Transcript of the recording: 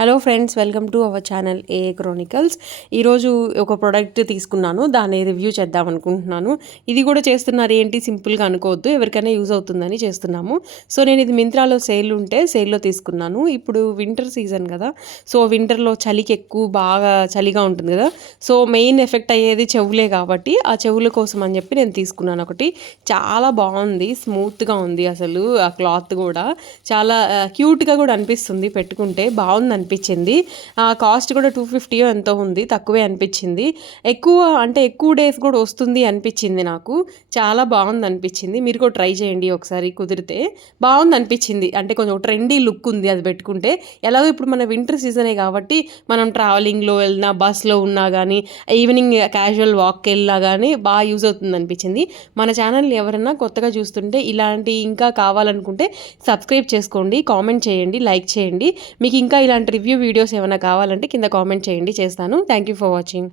Hello friends, welcome to our channel ఏఏ Chronicles. ఈరోజు ఒక ప్రోడక్ట్ తీసుకున్నాను, దాన్ని రివ్యూ చేద్దాం అనుకుంటున్నాను. ఇది కూడా చేస్తున్నారు ఏంటి సింపుల్గా అనుకోవద్దు, ఎవరికైనా యూజ్ అవుతుందని చేస్తున్నాము. సో నేను ఇది మింత్రాలో సేల్ ఉంటే సేల్లో తీసుకున్నాను. ఇప్పుడు వింటర్ సీజన్ కదా, సో వింటర్లో చలికి బాగా చలిగా ఉంటుంది కదా, సో మెయిన్ ఎఫెక్ట్ అయ్యేది చెవులే కాబట్టి ఆ చెవుల కోసం అని చెప్పి నేను తీసుకున్నాను. ఒకటి చాలా బాగుంది, స్మూత్గా ఉంది, అసలు ఆ క్లాత్ కూడా చాలా క్యూట్గా కూడా అనిపిస్తుంది, పెట్టుకుంటే బాగుంది అనిపించింది. కాస్ట్ కూడా 250 ఎంతో ఉంది, తక్కువే అనిపించింది. ఎక్కువ డేస్ కూడా వస్తుంది అనిపించింది నాకు. చాలా బాగుంది అనిపించింది. మీరు కూడా ట్రై చేయండి ఒకసారి కుదిరితే. బాగుంది అనిపించింది, అంటే కొంచెం ట్రెండీ లుక్ ఉంది అది పెట్టుకుంటే. ఎలాగో ఇప్పుడు మన వింటర్ సీజనే కాబట్టి మనం ట్రావెలింగ్లో వెళ్ళినా, బస్లో ఉన్నా కానీ, ఈవినింగ్ క్యాజువల్ వాక్కి వెళ్ళినా కానీ బాగా యూజ్ అవుతుంది అనిపించింది. మన ఛానల్ని ఎవరైనా కొత్తగా చూస్తుంటే ఇలాంటి ఇంకా కావాలనుకుంటే సబ్స్క్రైబ్ చేసుకోండి, కామెంట్ చేయండి, లైక్ చేయండి. మీకు ఇంకా ఇలాంటి రివ్యూ వీడియోస్ ఏమైనా కావాలంటే కింద కామెంట్ చేయండి, చేస్తాను. Thank you for watching.